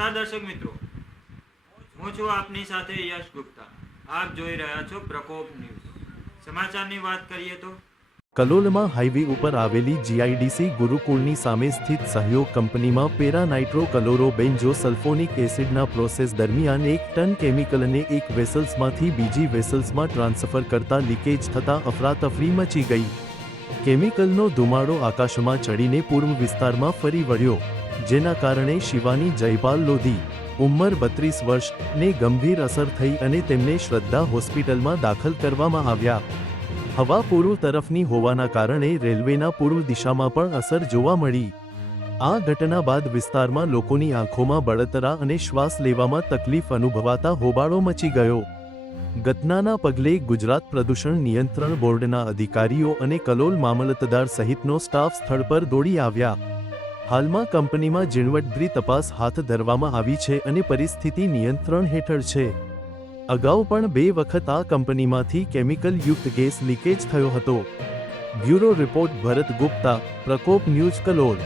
નમસ્કાર દર્શક મિત્રો, હું છું આપની સાથે યશ ગુપ્તા। આપ જોઈ રહ્યા છો પ્રકોપ ન્યૂઝ। સમાચારની વાત કરીએ તો કલોલમાં હાઈવે ઉપર આવેલી જીઆઈડીસી ગુરુકુળની સામે સ્થિત સહયોગ કંપનીમાં para nitro chloro benzo sulphonic એસિડના પ્રોસેસ દરમિયાન 1 ટન કેમિકલને એક વેસલ્સમાંથી બીજી વેસલ્સમાં ટ્રાન્સફર કરતા લીકેજ થતાં અફરાતફરી મચી ગઈ। કેમિકલનો ધુમાડો આકાશમાં ચડીને પૂર્વ વિસ્તારમાં ફરી વળ્યો, જેના કારણે શિવાની જયપાલ લોધી, ઉંમર 32 વર્ષ, ને ગંભીર અસર થઈ અને તેમને શ્રદ્ધા હોસ્પિટલમાં દાખલ કરવામાં આવ્યા। હવા પૂર્વ તરફની હોવાના કારણે રેલવેના પૂર્વ દિશામાં પણ અસર જોવા મળી। આ ઘટના બાદ વિસ્તારમાં લોકોની આંખોમાં બળતરા અને શ્વાસ લેવામાં તકલીફ અનુભવાતા હોબાળો મચી ગયો। ઘટનાના પગલે ગુજરાત પ્રદૂષણ નિયંત્રણ બોર્ડના અધિકારીઓ અને કલોલ મામલતદાર સહિતનો સ્ટાફ સ્થળ પર દોડી આવ્યા। હાલમાં કંપનીમાં ઝીણવટભરી તપાસ હાથ ધરવામાં આવી છે અને પરિસ્થિતિ નિયંત્રણ હેઠળ છે। અગાઉ પણ 2 વખત આ કંપનીમાંથી કેમિકલ યુક્ત ગેસ લીકેજ થયો હતો। બ્યુરો રિપોર્ટ ભરત ગુપ્તા, પ્રકોપ ન્યૂઝ, કલોલ।